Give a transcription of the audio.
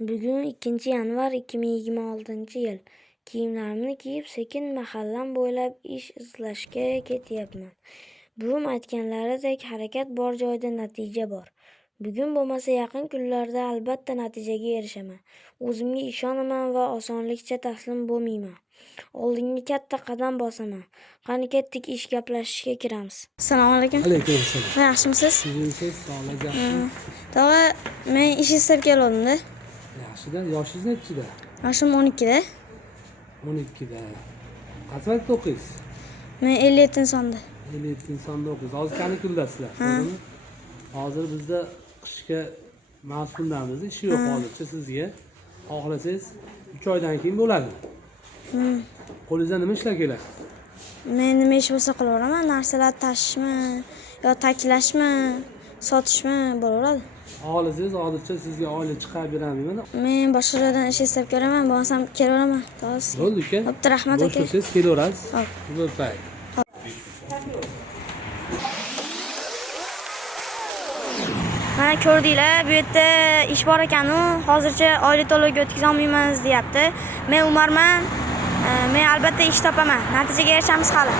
Bugun 2 yanvar 2026-yil. Kiyimlarimni kiyib, sekin mahallam bo'ylab ish izlashga ketyapman. Buvim aytganlaridek, harakat bor joyda natija bor. Bugun bo'lmasa, yaqin kunlarda albatta natijaga erishaman. O'zimga ishonaman va osonlikcha taslim bo'lmayman. Oldinga katta qadam bosaman. Qani ketdik, ish gaplashishga kiramiz. Assalomu alaykum. Alaykum assalom. Yaxshimisiz? Sizimsiz, sog'lik yaxshi. Tog'a, men ish istab kelgandim-da. Yaxshida. Yoshingiz nechida? Yoshim 12da. 12da. Qaysi maktabda o'qiysiz? Men 57-sonda. 57-sonda o'qiysiz. Hozir kanikuldasizlar, to'g'rimi? Hozir bizda qishga mavsumdamiz. Ish yo'q hozircha sizga. Xohlasangiz 3 oydan keyin bo'ladi. Qo'lingizda nima ishlar keladi? Men nima ish bo'lsa qilaveraman. Narsalar tashishmi, yo taklashmi, sotishmi bo'laveradi. Xohlasangiz hozircha sizga oylik chiqarib beraman. Men boshqa joydan ish istab ko'raman, bo'lmasam kelaveraman. To'g'risi. Bo'ldi uka. Bo'pti, rahmat aka. Bo'lsangiz kelaverasiz. Hop. Bo'pti. Mana ko'rdinglar, bu yerda ish bor ekan-u, hozircha oylik to'lovga o'tkaza olmaymiz, deyapti. Men Umarman. Men albatta ish topaman. Natijaga erishamiz hali.